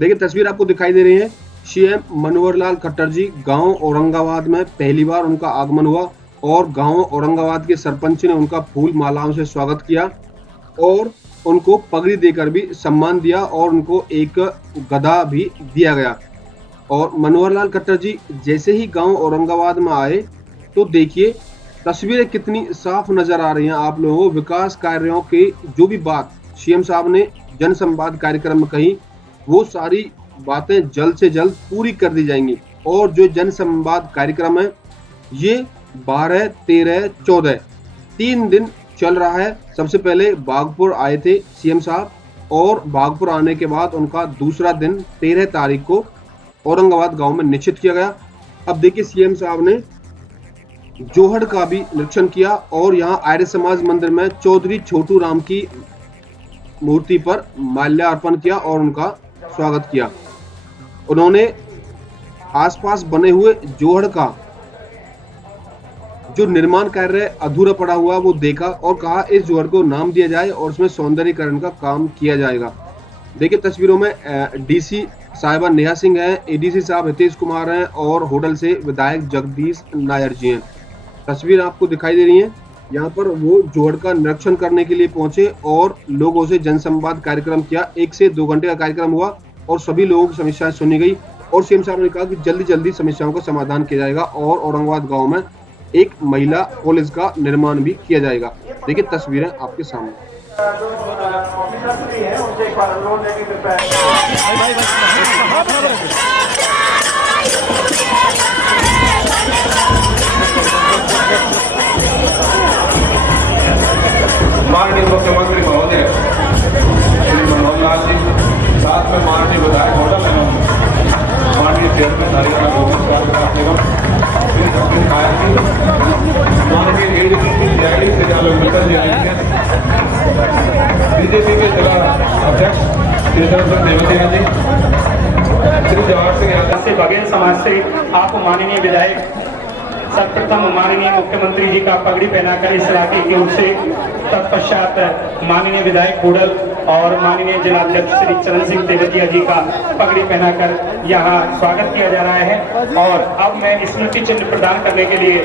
देखिए तस्वीर आपको दिखाई दे रही है। सीएम मनोहर लाल खट्टर जी गांव औरंगाबाद में पहली बार उनका आगमन हुआ और गांव औरंगाबाद के सरपंच ने उनका फूल मालाओं से स्वागत किया और उनको पगड़ी देकर भी सम्मान दिया और उनको एक गदा भी दिया गया। और मनोहर लाल खट्टर जी जैसे ही गांव औरंगाबाद में आए तो देखिए तस्वीरें कितनी साफ नजर आ रही हैं आप लोगों को। विकास कार्यों की जो भी बात सीएम साहब ने जन संवाद कार्यक्रम में कही वो सारी बातें जल्द से जल्द पूरी कर दी जाएंगी। और जो जन संवाद कार्यक्रम है ये 12, 13, 14 3 दिन चल रहा है। सबसे पहले बागपुर आए थे सीएम साहब और बागपुर आने के बाद उनका दूसरा दिन 13 तारीख को औरंगाबाद गांव में निश्चित किया गया। अब देखिए सीएम साहब ने जोहड़ का भी निरीक्षण किया और यहां आर्य समाज मंदिर में चौधरी छोटू राम की मूर्ति पर माल्यार्पण किया और उनका स्वागत किया। उन्होंने आसपास बने हुए जोहड़ का जो निर्माण कार्य अधूरा पड़ा हुआ वो देखा और कहा इस जोहड़ को नाम दिया जाए और उसमें सौंदर्यीकरण का काम किया जाएगा। देखिए तस्वीरों में डीसी साहिबा नेहा सिंह है, एडीसी साहब हितेश कुमार हैं और होडल से विधायक जगदीश नायर जी हैं। तस्वीर आपको दिखाई दे रही है। यहाँ पर वो जोहड़ का निरीक्षण करने के लिए पहुंचे और लोगों से जनसंवाद कार्यक्रम किया। 1 से 2 घंटे का कार्यक्रम हुआ और सभी लोगों की समस्याएं सुनी गई और सीएम साहब ने कहा कि जल्दी जल्दी समस्याओं का समाधान किया जाएगा और औरंगाबाद गांव में एक महिला कॉलेज का निर्माण भी किया जाएगा। देखिए तस्वीरें आपके सामने। माननीय मुख्यमंत्री महोदय श्री मनोहर लाल जी, साथ में माननीय विधायक होडल एवं माननीय चेयरमैन हरियाणा गोविंद स्वास्थ्य निगम श्री सचिन नायर जी, माननीय एडीसी सीआईडी श्री आलोक मित्तल जी, बीजेपी के जिला अध्यक्ष श्री देवतिया जी, श्री जवाहर सिंह यादव से बघेल समाज से आप माननीय विधायक सर्वप्रथम माननीय मुख्यमंत्री जी का पगड़ी पहनाकर इस इलाके की ओर से, तत्पश्चात माननीय विधायक होडल और माननीय जिलाध्यक्ष श्री चरण सिंह तेवतिया जी का पगड़ी पहनाकर यहाँ स्वागत किया जा रहा है। और अब मैं स्मृति चिन्ह प्रदान करने के लिए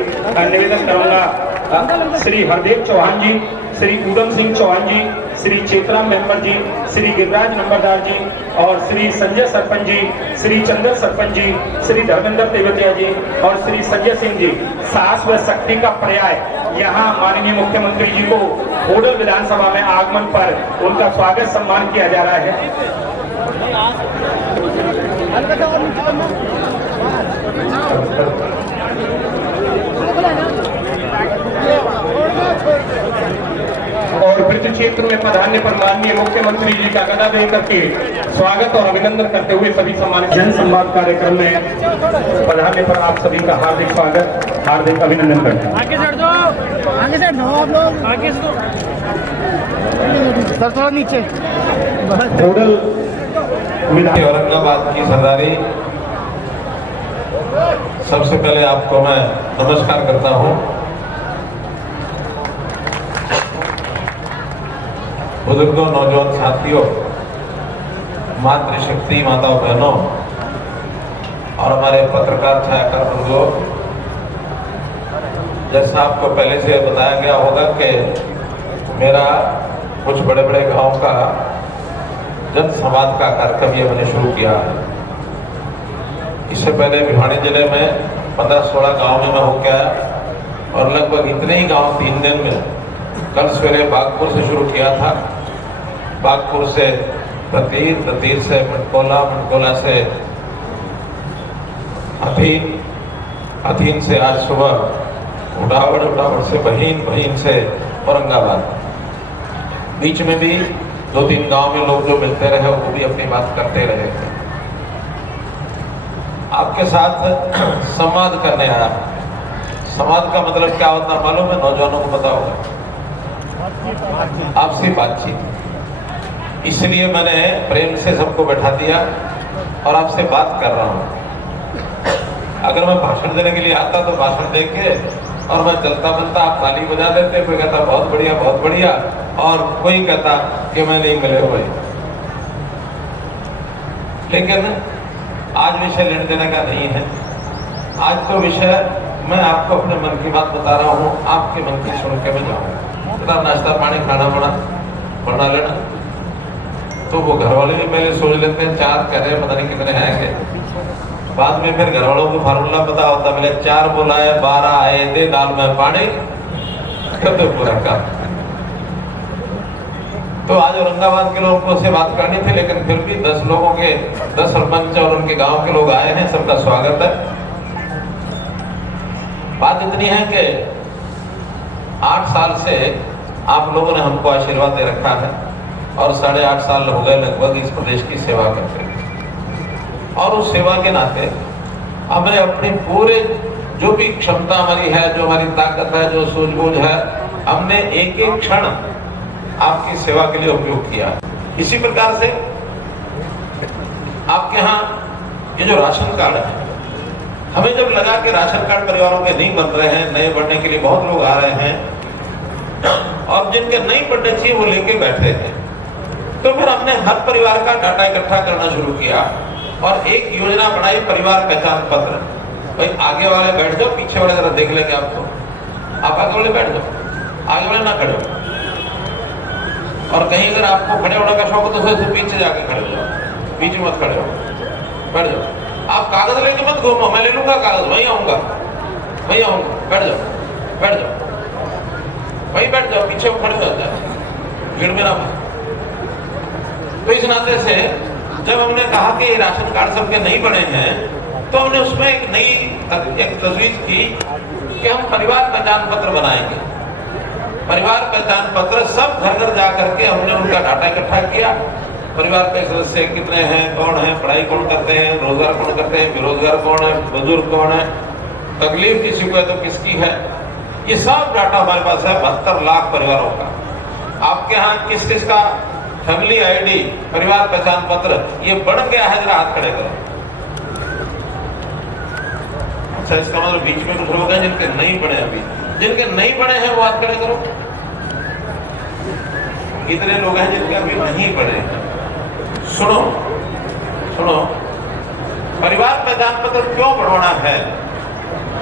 निवेदन करूंगा श्री हरदेव चौहान जी, श्री उदम सिंह चौहान जी, श्री चेतराम मेंबर जी, श्री गिरिराज नंबरदार जी और श्री संजय सरपंच जी, श्री चंद्र सरपंच जी, श्री धर्मेंद्र तेवतिया जी और श्री संजय सिंह जी। साहस व शक्ति का पर्याय यहाँ माननीय मुख्यमंत्री जी को होडल विधानसभा में आगमन पर उनका स्वागत सम्मान किया जा रहा है। और वृत्त क्षेत्र में पधारने पर माननीय मुख्यमंत्री जी का गदा दे करके स्वागत और अभिनंदन करते हुए सभी सम्मानित जन संवाद कार्यक्रम में पधारने पर आप सभी का हार्दिक स्वागत, हार्दिक अभिनंदन करते हैं। आगे सर दो आप लोग आगे से सर थोड़ा नीचे। होडल औरंगाबाद की सरदारी, सबसे पहले आपको मैं नमस्कार करता हूं। बुजुर्गों, नौजवान साथियों, मातृशक्ति माताओं बहनों और हमारे पत्रकार छायाकार बंधुओं, जैसा आपको पहले से बताया गया होगा कि मेरा कुछ बड़े बड़े गांव का जन संवाद का कार्यक्रम ये मैंने शुरू किया। इससे पहले भिवानी जिले में 15-16 गांव में मैं होकर आया और लगभग इतने ही गांव 3 दिन में कल सवेरे बागपुर से शुरू किया था। बागपुर से प्रतीर, प्रतीर से मटकोला, मटकोला से हथीन, हथीन से आज सुबह उड़ावड़, उड़ावड़ से बहीन, बहीन से औरंगाबाद। बीच में भी 2-3 गांव में लोग जो मिलते रहे वो भी अपनी बात करते रहे। आपके साथ संवाद करने आया। संवाद का मतलब क्या होता है मालूम है? नौजवानों को पता होगा, आपसी बातचीत। इसलिए मैंने प्रेम से सबको बैठा दिया और आपसे बात कर रहा हूं। अगर मैं भाषण देने के लिए आता तो भाषण दे के और मैं चलता बनता, आप ताली बजा देते, कोई कहता बहुत बढ़िया बहुत बढ़िया और कोई कहता कि मैं नहीं मिले हुए। लेकिन आज विषय लेने देने का नहीं है। आज तो विषय मैं आपको अपने मन की बात बता रहा हूँ, आपके मन की सुन के मैं जाऊँगा। थोड़ा नाश्ता पानी खाना बना लेना। तो वो घर वाले भी पहले सोच लेते हैं 4 कह रहे, पता नहीं कितने आएंगे। बाद में फिर घर वालों को फार्मूला पता होता, बोले 4 बुलाए 12 आए थे, दाल में पानी तो पूरा काम। तो आज औरंगाबाद के लोगों से बात करनी थी, लेकिन फिर भी 10 लोगों के 10 सरपंच और उनके गांव के लोग आए हैं, सबका स्वागत है। बात इतनी है कि 8 साल से आप लोगों ने हमको आशीर्वाद दे रखा है और 8.5 साल हो गए लगभग इस प्रदेश की सेवा करते हैं। और उस सेवा के नाते हमें अपनी पूरे जो भी क्षमता हमारी है, जो हमारी ताकत है, जो सूझबूझ है, हमने एक एक क्षण आपकी सेवा के लिए उपयोग किया। इसी प्रकार से आपके यहाँ ये जो राशन कार्ड है, हमें जब लगा कि राशन कार्ड परिवारों के नहीं बन रहे हैं, नए बनने के लिए बहुत लोग आ रहे हैं और जिनके नहीं बनने चाहिए वो लेके बैठे हैं, तो फिर हमने हर परिवार का डाटा इकट्ठा करना शुरू किया और एक योजना बनाई, परिवार पहचान पत्र। भाई आगे वाले बैठ जाओ, पीछे वाले जरा देख लेंगे आपको। आप आगे वाले बैठ जाओ, आगे वाले ना खड़े हो। और कहीं अगर आपको खड़े होने का शौक हो तो फिर पीछे जाके खड़े हो जाओ, बीच में मत खड़े हो, बैठ जाओ। आप कागज लेके मत घूमो, मैं ले लूंगा कागज, वहीं आऊंगा, बैठ जाओ, बैठ जाओ, वहीं बैठ जाओ, पीछे खड़े हो जाए, भीड़ में ना। तो इस नाते से जब हमने कहा कि ये राशन कार्ड सबके नहीं बने हैं, तो हमने उसमें एक नई तजवीज की कि हम परिवार पहचान पत्र बनाएंगे। परिवार पहचान पत्र सब घर घर जा करके हमने उनका डाटा इकट्ठा किया। परिवार के सदस्य कितने हैं, कौन है, पढ़ाई कौन करते हैं, रोजगार कौन करते हैं, बेरोजगार कौन है, बुजुर्ग कौन है, तकलीफ किसी को है तो किसकी है, ये सब डाटा हमारे पास है। 72 लाख परिवारों का। आपके यहाँ किस किस का फैमिली आईडी, परिवार पहचान पत्र ये बढ़ गया है? जरा हाथ खड़े करो। अच्छा, इसका मतलब बीच में कुछ लोग हैं जिनके नहीं बने, अभी जिनके नहीं बने हैं वो हाथ खड़े करो। इतने लोग हैं जिनके अभी नहीं बने। सुनो, परिवार पहचान पत्र क्यों बढ़वाना है?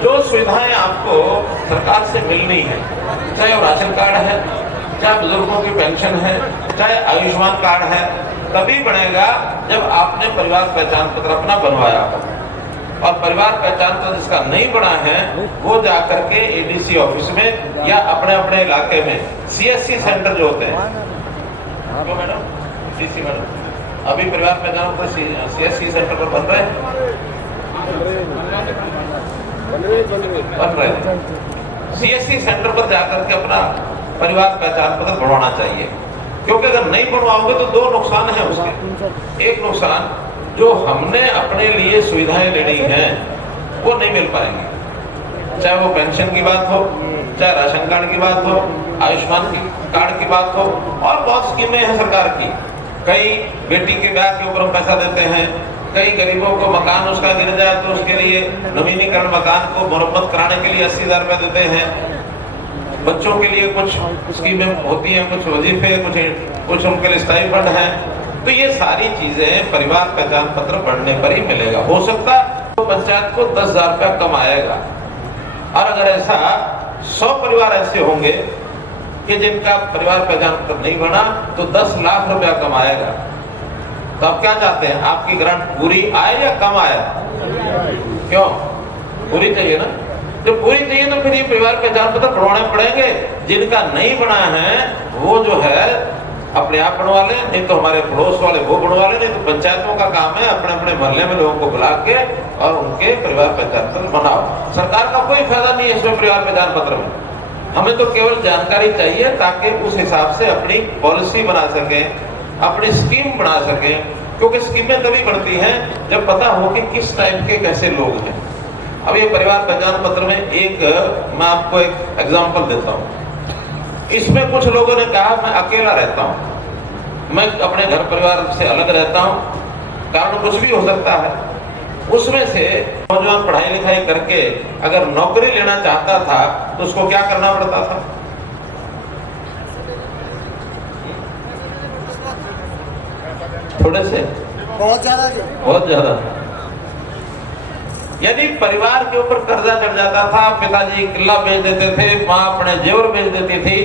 जो सुविधाएं आपको सरकार से मिलनी है, चाहे वो राशन कार्ड है, चाहे बुजुर्गों की पेंशन है, चाहे आयुष्मान कार्ड है, तभी बनेगा जब आपने परिवार पहचान पत्र अपना बनवाया। और परिवार पहचान पत्र जिसका नहीं बना है वो जाकर के एडीसी ऑफिस में या अपने अपने इलाके में सीएससी सेंटर जो होते हैं, तो मैडम डीसी मैडम अभी परिवार पहचान पत्र सीएससी सेंटर पर बन रहे हैं। सीएससी सेंटर पर जाकर के अपना परिवार पहचान पत्र बनवाना चाहिए, क्योंकि अगर नहीं बनवाओगे तो 2 नुकसान है उसके। एक नुकसान, जो हमने अपने लिए सुविधाएं लेनी हैं वो नहीं मिल पाएंगी, चाहे वो पेंशन की बात हो, चाहे राशन कार्ड की बात हो, आयुष्मान कार्ड की बात हो, और बहुत स्कीमें हैं सरकार की। कई बेटी के ब्याह के ऊपर हम पैसा देते हैं, कई गरीबों को मकान उसका गिर जाए तो उसके लिए नवीनीकरण मकान को मरम्मत कराने के लिए 80,000 रुपए देते हैं। बच्चों के लिए कुछ स्कीमें होती हैं, कुछ वजीफे, कुछ उनके लिए स्टाइपेंड है। तो ये सारी चीजें परिवार पहचान पत्र बढ़ने पर ही मिलेगा। हो सकता तो पंचायत को 10,000 रुपया कम आएगा, और अगर ऐसा 100 परिवार ऐसे होंगे कि जिनका परिवार पहचान पत्र नहीं बना तो 10 लाख रुपया कम आएगा। तो आप क्या चाहते हैं, आपकी ग्रांट पूरी आए या कम आए? क्यों पूरी चाहिए ना? जब पूरी चाहिए तो फिर ये परिवार पहचान पत्र बनवाने पड़ेंगे। जिनका नहीं बना है वो जो है अपने आप बनवा ले, नहीं तो हमारे पड़ोस वाले वो बनवा ले, नहीं तो पंचायतों का काम है अपने अपने मोहल्ले में लोगों को बुला के और उनके परिवार पहचान पत्र बनाओ। सरकार का कोई फायदा नहीं है इसमें परिवार पहचान पत्र में। हमें तो केवल जानकारी चाहिए ताकि उस हिसाब से अपनी पॉलिसी बना सके, अपनी स्कीम बना सके, क्योंकि स्कीमें तभी बनती हैं जब पता हो कि किस टाइप के कैसे लोग हैं। अब ये परिवार पहचान पत्र में मैं आपको एक एग्जांपल देता हूँ। इसमें कुछ लोगों ने कहा मैं अकेला रहता हूँ, मैं अपने घर परिवार से अलग रहता हूँ, कारण कुछ भी हो सकता है। उसमें से नौजवान पढ़ाई लिखाई करके अगर नौकरी लेना चाहता था तो उसको क्या करना पड़ता था? थोड़े से बहुत ज्यादा जी। बहुत ज्यादा। यानी परिवार के ऊपर कर्जा चढ़ जाता था, पिताजी किला बेच देते थे, माँ अपने जेवर बेच देती थी,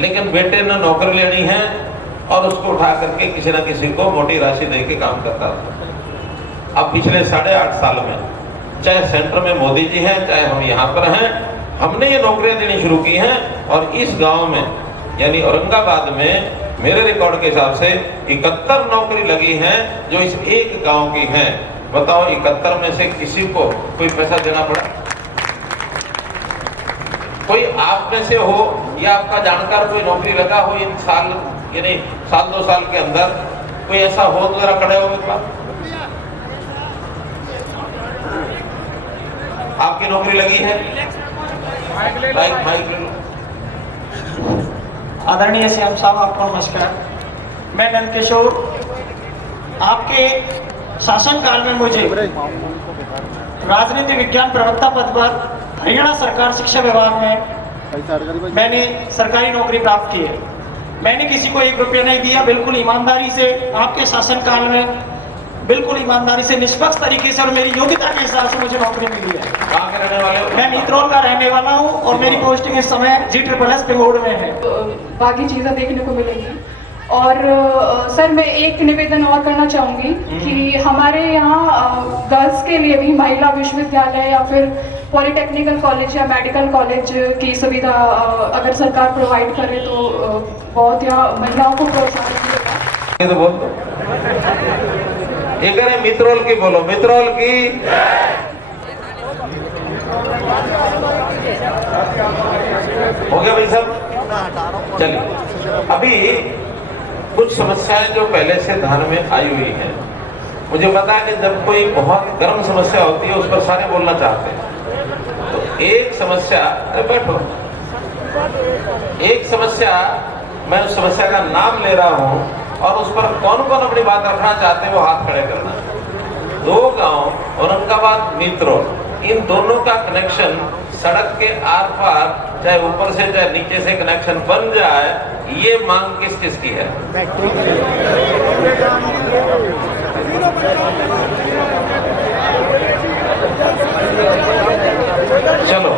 लेकिन बेटे ने नौकरी लेनी है और उसको उठा करके किसी न किसी को मोटी राशि दे के काम करता था। अब पिछले 8.5 साल में, चाहे सेंटर में मोदी जी हैं, चाहे हम यहाँ पर हैं, हमने ये नौकरियां देनी शुरू की हैं और इस गांव में यानी औरंगाबाद में मेरे रिकॉर्ड के हिसाब से 71 नौकरी लगी हैं जो इस एक गांव की हैं। बताओ 71 में से किसी को कोई पैसा देना पड़ा? कोई आप में से हो या आपका जानकार कोई नौकरी लगा हो इन साल यानी 7-2 साल के अंदर, कोई ऐसा हो तो जरा खड़े हो एक बार। आपकी नौकरी लगी है? माइक आदरणीय सीएम साहब, आपको नमस्कार। मैं नंदकिशोर, आपके शासनकाल में मुझे राजनीति विज्ञान प्रवक्ता पद पर हरियाणा सरकार शिक्षा विभाग में मैंने सरकारी नौकरी प्राप्त की है। मैंने किसी को 1 रुपया नहीं दिया, बिल्कुल ईमानदारी से आपके शासनकाल में बिल्कुल ईमानदारी से निष्पक्ष तरीके से और मेरी योग्यता के हिसाब से मुझे नौकरी मिली है। कहाँ के रहने वाले हो? मैं नीत्रोल का रहने वाला हूँ और मेरी पोस्टिंग इस समय G-SSS पिंगोड में है। बाकी चीज़ें देखने को मिलेंगी। और सर मैं एक निवेदन और करना चाहूँगी कि हमारे यहाँ गर्ल्स के लिए भी महिला विश्वविद्यालय या फिर पॉलिटेक्निकल कॉलेज या मेडिकल कॉलेज की सुविधा अगर सरकार प्रोवाइड करे तो बहुत यहाँ महिलाओं को प्रोत्साहन मिलेगा। ये तो बोल दो, ये करें मित्रोल की, बोलो मित्रोल की। हो गया भाई साहब? चलिए, अभी कुछ समस्याएं जो पहले से ध्यान में आई हुई हैं। मुझे पता है कि जब कोई बहुत गर्म समस्या होती है उस पर सारे बोलना चाहते हैं। तो एक समस्या, बैठो, एक समस्या, मैं उस समस्या का नाम ले रहा हूं और उस पर कौन कौन अपनी बात रखना चाहते हैं वो हाथ खड़े करना। 2 गांव औरंगाबाद मित्रोल, इन दोनों का कनेक्शन सड़क के आर पार, चाहे ऊपर से चाहे नीचे से कनेक्शन बन जाए, ये मांग किस किस की है? चलो,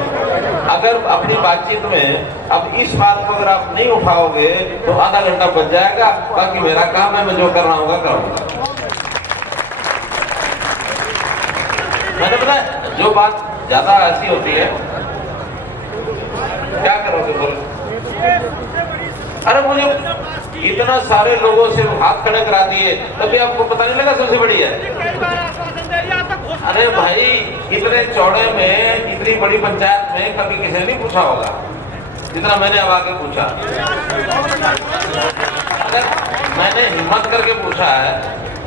अगर अपनी बातचीत में अब इस बात को अगर आप नहीं उठाओगे तो आधा घंटा बच जाएगा। बाकी मेरा काम है, मैं जो करना होगा करूंगा। मैंने पता जो बात ज्यादा ऐसी होती है, क्या करोगे बोलो? अरे मुझे इतना सारे लोगों से हाथ खड़े करा दिए तभी आपको पता नहीं लगा सबसे बड़ी है। अरे भाई, इतने चौड़े में इतनी बड़ी पंचायत में कभी किसी ने नहीं पूछा होगा जितना मैंने अब आके पूछा। अगर मैंने हिम्मत करके पूछा है,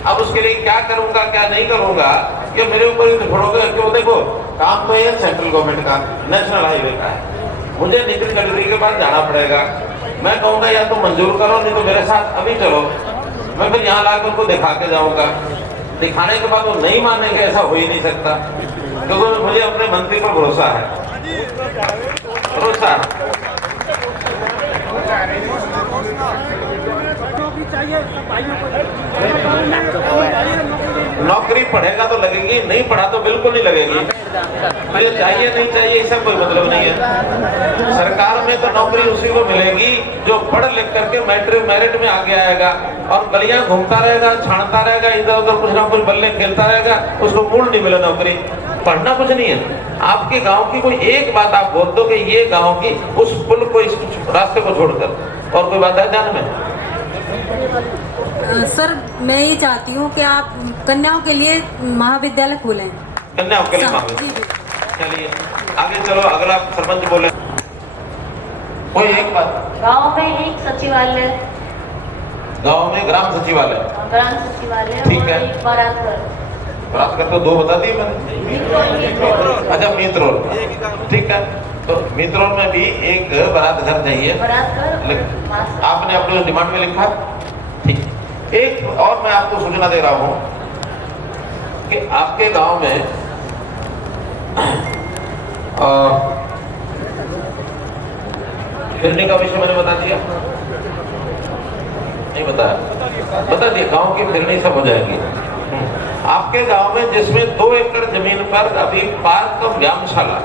अब उसके लिए क्या करूंगा क्या नहीं करूंगा कि मेरे ऊपर ही छोड़ोगे? क्यों? देखो, काम तो ये सेंट्रल गवर्नमेंट का नेशनल हाईवे का है, मुझे नितिन गडकरी के पास जाना पड़ेगा। मैं कहूंगा या तो मंजूर करो, नहीं तो मेरे साथ अभी चलो। मैं फिर यहाँ लाकर उनको दिखा के जाऊंगा। दिखाने के बाद वो नहीं मानेंगे, ऐसा हो ही नहीं सकता, क्योंकि मुझे अपने मंत्री पर भरोसा है। भरोसा नौकरी पढ़ेगा तो लगेगी, नहीं पढ़ा तो बिल्कुल नहीं लगेगी। मुझे चाहिए नहीं चाहिए इसका कोई मतलब नहीं है। सरकार में तो नौकरी उसी को मिलेगी जो पढ़ लिख करके मेरिट में आगे आएगा और गलियां घूमता रहेगा, छानता रहेगा, इधर उधर कुछ ना कुछ बल्ले खेलता रहेगा, उसको मूल नहीं मिला नौकरी। पढ़ना कुछ नहीं है। आपके गांव की कोई एक बात आप बोल दो कि ये गांव की उस पुल को, इस रास्ते को छोड़कर, और कोई बात है ध्यान में? सर मैं ये चाहती हूँ कि आप कन्याओं के लिए महाविद्यालय खोलें। कन्याओं के लिए महाविद्यालय? चलिए आगे चलो, अगला सरपंच बोले कोई एक बात। गांव में एक सचिवालय, गांव में ग्राम सचिवालय, ठीक है। बारात कर तो 2 बता दिए मैंने। अच्छा मित्रोल, ठीक है। तो मित्रोल में भी एक बारात घर चाहिए। आपने अपने डिमांड में लिखा, ठीक। एक और मैं आपको सूचना दे रहा हूं कि आपके गांव में फिरने का विषय मैंने बता दिया, नहीं बताया? बता दिया, गांव की फिरनी सब हो जाएगी। आपके गांव में जिसमें 2 एकड़ जमीन पर अभी पार्क और व्यायामशाला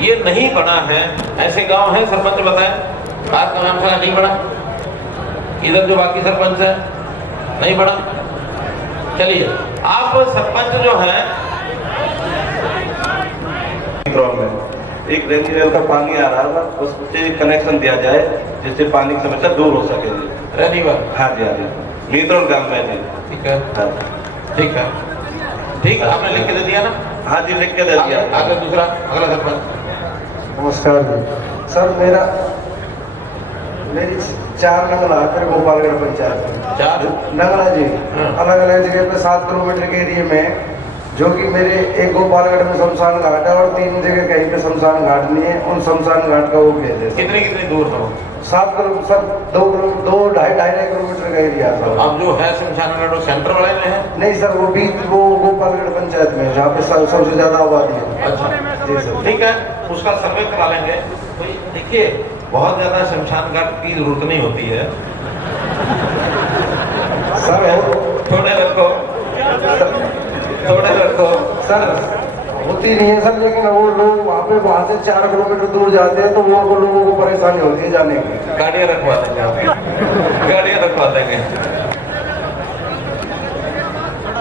ये नहीं बना है, ऐसे गांव है सरपंच बताएं? पार्क और व्यायामशाला नहीं बना, इधर जो बाकी सरपंच है नहीं बना। चलिए आप सरपंच जो है एक रेनी वेल का पानी आ रहा था, उससे कनेक्शन दिया जाए जिससे पानी की समस्या दूर हो सके। रेनी वेल? हाँ जी, हाँ जी, मीतरौल गांव में जी। ठीक है, हाँ ठीक है, ठीक है, आपने लिख के दे दिया ना? हाँ जी, लिख के दे दिया। आगे दूसरा, अगला सरपंच। नमस्कार जी सर, मेरी 4 नंगला फिर गोपालगढ़ पंचायत 4 नंगला जी, अलग अलग जगह पे 7 किलोमीटर के एरिया में, जो कि मेरे एक गोपालगढ़ में शमशान घाट है और 3 जगह कहीं पे शमशान घाट नहीं है। उन शमशान घाट का वो भेज है। कितनी दूर हो? 7 किलोमीटर सर, 2-2.5 किलोमीटर का एरिया सर। अब जो है शमशान घाट सेंटर वाले में है? नहीं सर, वो बीच वो गोपालगढ़ पंचायत में जहाँ पे सबसे ज्यादा आबादी है। अच्छा जी सर, ठीक है, उसका सर्वे करा लेंगे। तो देखिए बहुत ज्यादा शमशान घाट की जरूरत नहीं होती है सर। थोड़े रखो, थोड़े रखो सर, होती नहीं है सर, लेकिन वो लोग वहाँ से 4 किलोमीटर दूर जाते हैं तो वो लोगों को परेशानी होती है जाने की। गाड़ियाँ रखवा देंगे आप, गाड़ियाँ रखवा देंगे।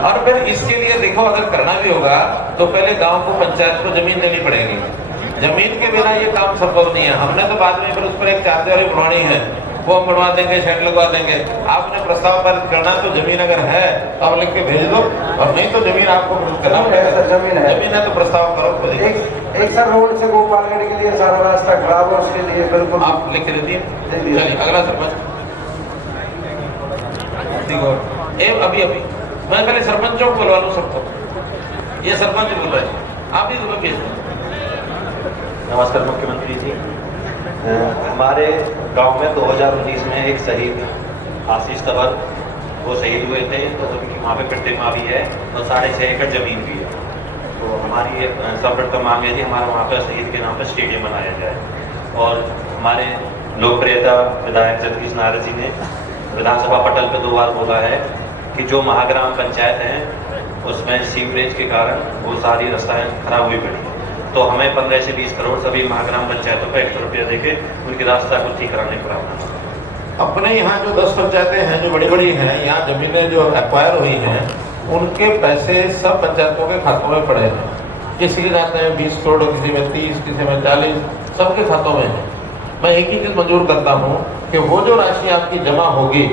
और फिर इसके लिए देखो, अगर करना भी होगा तो पहले गांव को, पंचायत को जमीन देनी पड़ेगी। जमीन के बिना ये काम संभव नहीं है। हमने तो बाद में फिर उस पर एक चारदीवारी बनवानी है, वो हम बनवा देंगे, शेड लगवा देंगे। आपने प्रस्ताव पारित करना तो जमीन अगर है तो आप लिख के भेज दो, और नहीं तो जमीन आपको करना पड़ेगा। जमीन है तो प्रस्ताव करो। एक सर, रोड से गोपालगढ़ के लिए सारा रास्ता खराब है, उसके लिए बिल्कुल आप लिख के दे दिए। चलिए अगला सरपंच। अभी मैं पहले सरपंचों को बुलवा लूँ सबको। ये सरपंच बोल रहे हैं, आप ही तो भेज दो। नमस्कार मुख्यमंत्री जी, हमारे गांव में 2019 में एक शहीद आशीष तंवर वो शहीद हुए थे, तो उनकी वहाँ पे प्रतिमा भी है और 6.5 एकड़ जमीन भी है। तो हमारी ये सर्वप्रथम मांग है कि हमारा वहाँ पर शहीद के नाम पर स्टेडियम बनाया जाए। और हमारे लोकप्रियता विधायक जगदीश नारायण जी ने विधानसभा पटल पर 2 बार बोला है कि जो महाग्राम पंचायत हैं उसमें सीवरेज के कारण वो सारी रास्ताएँ खराब हुई पड़ी। तो हमें 15 से 20 करोड़ सभी महाग्राम पंचायतों को एक्स्ट्रा रुपया देके उनकी रास्ता को ठीक कराने को प्रावधान। अपने यहाँ जो 10 पंचायतें हैं जो बड़ी बड़ी हैं, यहाँ जमीनें जो एक्वायर हुई हैं, उनके पैसे सब पंचायतों के खातों में पड़े हैं। किसी के खाते में 20 करोड़, किसी में 30, किसी में 40, सबके खातों में है। मैं एक ही चीज मंजूर करता हूँ कि वो जो राशि आपकी जमा होगी,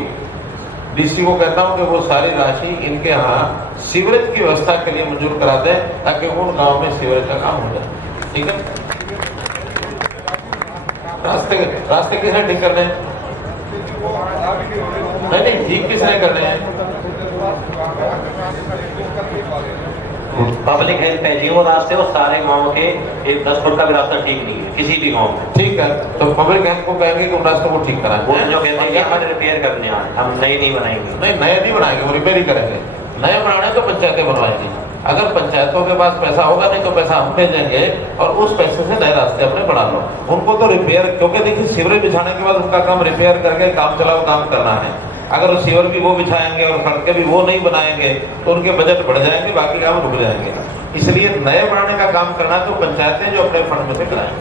डीसी को कहता हूँ कि वो सारी राशि इनके यहाँ सीवरेज की व्यवस्था के लिए मंजूर करा दें, ताकि उन गांव में सीवरेज का काम हो जाए। ठीक है, रास्ते किसने ठीक करने हैं? नहीं, ठीक किसने करने हैं? पब्लिक हेल्थ है जी, वो रास्ते वो सारे गाँव के 10 फुट का भी रास्ता ठीक नहीं है किसी भी गाँव में। ठीक है, तो पब्लिक हेल्थ को कहेंगे कि उन रास्तों को ठीक कराएं। वो जो कहते हैं कि हमें रिपेयर करने आए, हम नए नहीं बनाएंगे। नहीं, नए नहीं बनाएंगे, वो रिपेयर ही करेंगे। नए बनाने तो पंचायतें बनवाएंगी। अगर पंचायतों के पास पैसा होगा, नहीं तो पैसा हम भेजेंगे और उस पैसे से नए रास्ते अपने बना लो। उनको तो रिपेयर, क्योंकि देखिए सीवरेज बिछाने के बाद उनका काम रिपेयर करके काम चलाओ काम करना है। अगर सीवर भी वो बिछाएंगे और सड़कें भी वो नहीं बनाएंगे तो उनके बजट बढ़ जाएंगे, बाकी काम रुक जाएंगे। इसलिए नए बनाने का काम करना तो पंचायतें जो अपने फंड में से कराएंगे।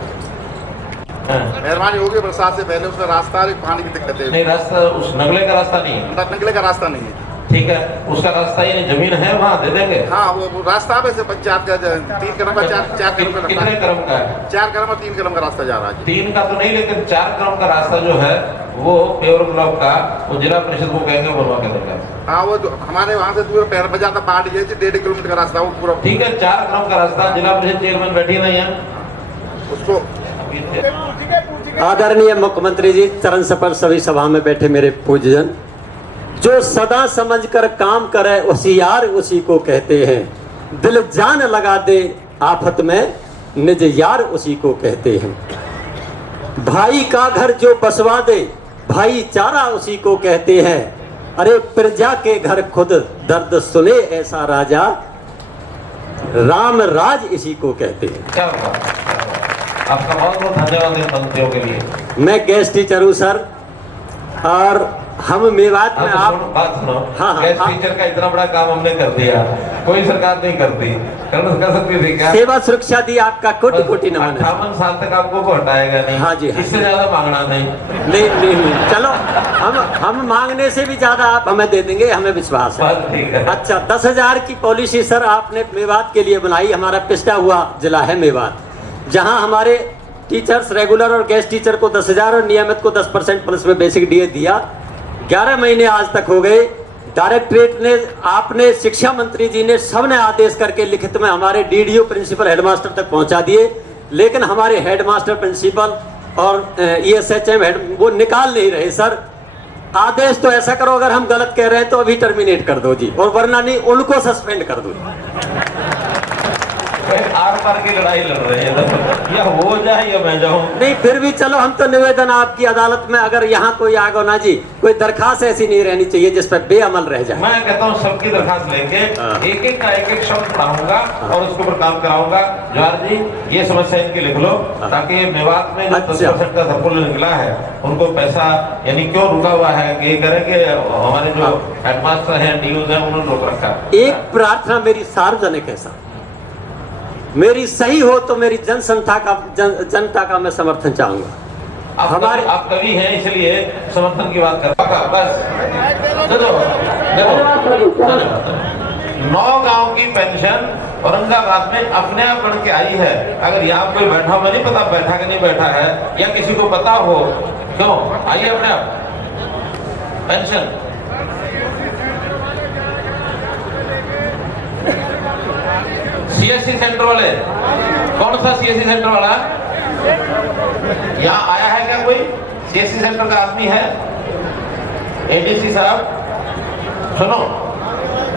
मेहरबानी होगी, बरसात से पहले उसका रास्ता, पानी की दिक्कत है। नहीं, रास्ता उस नगले का रास्ता नहीं है। नगले का रास्ता नहीं है। ठीक है, उसका रास्ता ये जमीन है वहाँ दे देंगे। हाँ, वो रास्ता वैसे पंचायत का 3 कदम का 4 कदम का। कितने क्रम का है? 4 कदम और 3 कदम का रास्ता जा रहा है। 3 का तो नहीं, लेकिन 4 क्रम का रास्ता जो है वो पेवर ब्लॉक का, वो जिला परिषद को कहेंगे बनवा के देगा। हाँ, वो हमारे वहाँ से दूर पैर बजाता पहाड़ है, 1.5 किलोमीटर का रास्ता वो पूरा। ठीक है, 4 क्रम का रास्ता। जिला परिषद चेयरमैन बैठी नहीं है उसको। आदरणीय मुख्यमंत्री जी, चरण सफल सभी सभा में बैठे मेरे पूज्यजन, जो सदा समझकर काम करे होशियार उसी को कहते हैं। दिल जान लगा दे आफत में निज यार उसी को कहते हैं। भाई का घर जो बसवा दे भाईचारा उसी को कहते हैं। अरे प्रजा के घर खुद दर्द सुने ऐसा राजा, राम राज इसी को कहते हैं। क्या हुआ? आपका बहुत बहुत धन्यवाद इन मंत्रियों के लिए। मैं गेस्ट टीचर हूँ सर, और हम मेवात में आप बात सुनो। हाँ, गैस हाँ। टीचर का इतना बड़ा काम हमने कर दिया, कोई सरकार नहीं करती। कर सकती थी क्या? सेवा सुरक्षा दी, आपका कोटि कोटि नमन है। 58 साल तक आपको को हटाएगा नहीं। हाँ जी, हाँ। इससे ज्यादा मांगना नहीं। नहीं, चलो हम मांगने से भी ज्यादा आप हमें दे देंगे, हमें विश्वास है। ठीक है। अच्छा, 10,000 की पॉलिसी सर आपने मेवात के लिए बनाई। हमारा पिछड़ा हुआ जिला है मेवात, जहां हमारे टीचर्स रेगुलर और गेस्ट टीचर को 10,000 और नियमित को 10% प्लस में बेसिक डीए दिया। 11 महीने आज तक हो गए। डायरेक्टरेट ने, आपने, शिक्षा मंत्री जी ने, सबने आदेश करके लिखित में हमारे डीडीओ प्रिंसिपल हेडमास्टर तक पहुंचा दिए, लेकिन हमारे हेडमास्टर प्रिंसिपल और ESHM हेड वो निकाल नहीं रहे। सर आदेश तो ऐसा करो, अगर हम गलत कह रहे हैं तो अभी टर्मिनेट कर दो जी, और वरना नहीं उनको सस्पेंड कर दो। आर पार की लड़ाई लड़ रहे हैं, या वो जाए या मैं जाऊं। नहीं, फिर भी चलो, हम तो निवेदन आपकी अदालत में, अगर यहाँ कोई आगो ना जी, कोई दरखास्त ऐसी नहीं रहनी चाहिए जिस पर बेअमल रह जाए। मैं कहता हूँ सबकी दरखास्त लेंगे, एक एक का एक एक शब्द पढ़ाऊंगा और उसके ऊपर काम कराऊंगा। जवाहर जी, ये समस्या इनकी लिख लो, ताकि मेवात में जो 10% का सर्कुलर निकला है उनको पैसा यानी क्यों रुका हुआ है, ये करें कि हमारे जो हेडमास्टर हैं, डीओज हैं, उन्होंने रोक रखा। एक प्रार्थना मेरी सार्वजनिक है सर, मेरी सही हो तो मेरी जनता का मैं समर्थन चाहूंगा। हमारे आप कवि हैं इसलिए समर्थन की बात कर। बस देखो 9 गांव की पेंशन औरंगाबाद में अपने आप बन के आई है। अगर यहाँ कोई बैठा हो, नहीं पता बैठा कि नहीं बैठा है, या किसी को पता हो, क्यों आइए अपने आप पेंशन। CSC सेंटर वाले, कौन सा CSC सेंटर वाला यहाँ आया है क्या? कोई CSC सेंटर का आदमी है? ADC साहब सुनो,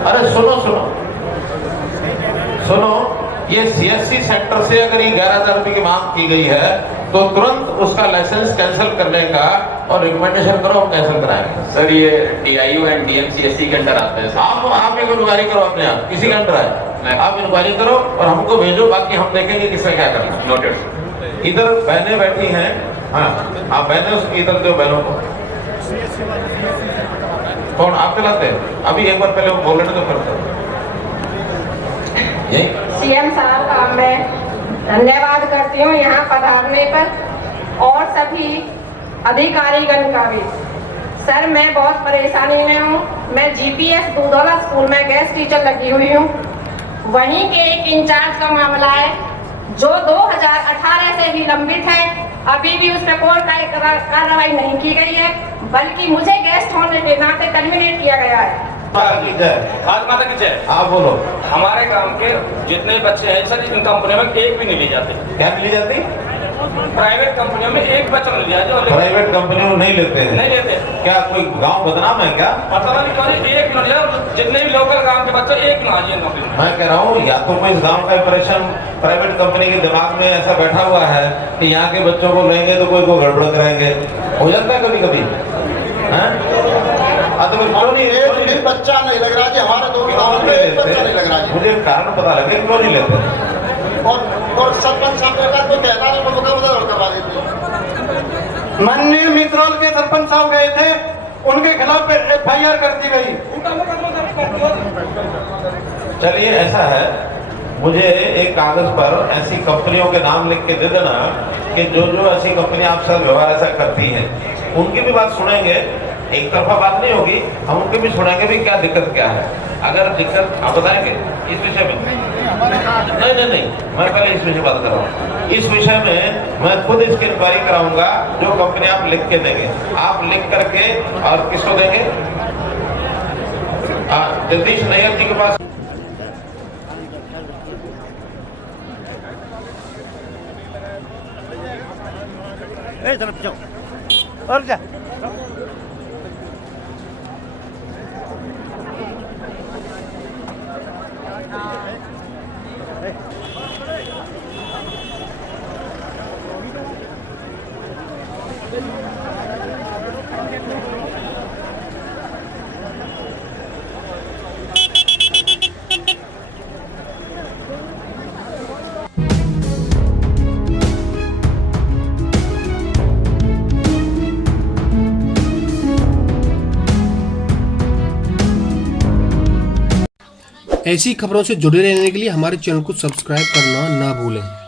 अरे सुनो, ये CSC सेंटर से अगर ये 11,000 रुपए की मांग की गई है तो तुरंत उसका लाइसेंस कैंसिल करने का और रिकमेंडेशन करो, हम कैंसिल कराएंगे। सर ये DIU एंड DMCSC के अंडर आते हैं। आप एक इंक्वायरी करो अपने आप, किसी के अंडर है, आप इंक्वायरी करो और हमको भेजो, बाकी हम देखेंगे किसमें क्या करना। नोटेड। इधर बहनें बैठी हैं, हाँ आप बहनें इधर दो बहनों को। कौन आप चलाते हैं? अभी एक बार पहले वो बोल रहे थे तो करते CM साहब का मैं धन्यवाद करती हूँ यहाँ पधारने पर, और सभी अधिकारीगण का भी। सर मैं बहुत परेशानी में हूँ। मैं GPS दूधौला स्कूल में गेस्ट टीचर लगी हुई हूँ। वहीं के एक इंचार्ज का मामला है जो 2018 से भी लंबित है, अभी भी उस पर कोई कार्रवाई नहीं की गई है, बल्कि मुझे गेस्ट होने के नाते टर्मिनेट किया गया है। माता की जय। आप बोलो। हमारे गांव के जितने बच्चे हैं सर, इन कंपनियों में एक भी नहीं ली जाती। क्या ली जाती? प्राइवेट कंपनियों में एक बच्चा नहीं लिया जाता। प्राइवेट कंपनियों में नहीं लेते हैं? नहीं लेते। क्या कोई गांव बदनाम है क्या? पता नहीं क्यों नहीं, एक नहीं लिया। जितने भी लोकल गांव के बच्चे एक ना आइए नौकरी। मैं कह रहा हूँ या तो कोई इस गांव का इंप्रेशन प्राइवेट कंपनी के दिमाग में ऐसा बैठा हुआ है कि यहाँ के बच्चों को लेंगे तो कोई को गड़बड़ कराएंगे। हो जाता है कभी कभी, तो क्यों नहीं बच्चा नहीं लग रहा जी, हमारे दो गाँव में एक बच्चा नहीं लग रहा जी। मुझे कारण पता लगे क्यों नहीं लेते। और सरपंच साहब तो कहता है मुकदमा करवा देते। माननीय मित्रोल के सरपंच साहब गए थे, उनके खिलाफ FIR कर दी गई। चलिए ऐसा है, मुझे एक कागज पर ऐसी कंपनियों के नाम लिख के दे देना कि जो जो ऐसी कंपनी आपसे व्यवहार ऐसा करती हैं, उनकी भी बात सुनेंगे। एक तरफा बात नहीं होगी, हम उनके भी सुनेंगे भी क्या दिक्कत क्या है। अगर दिक्कत आप बताएंगे इस विषय में? नहीं, मैं पहले इस विषय बात कर रहा हूँ। इस विषय में मैं खुद इसकी इंक्वायरी कराऊंगा। जो कंपनी आप लिख के देंगे, आप लिख करके और किसको देंगे? जगदीश नैयर जी के पास। और क्या ऐसी खबरों से जुड़े रहने के लिए हमारे चैनल को सब्सक्राइब करना ना भूलें।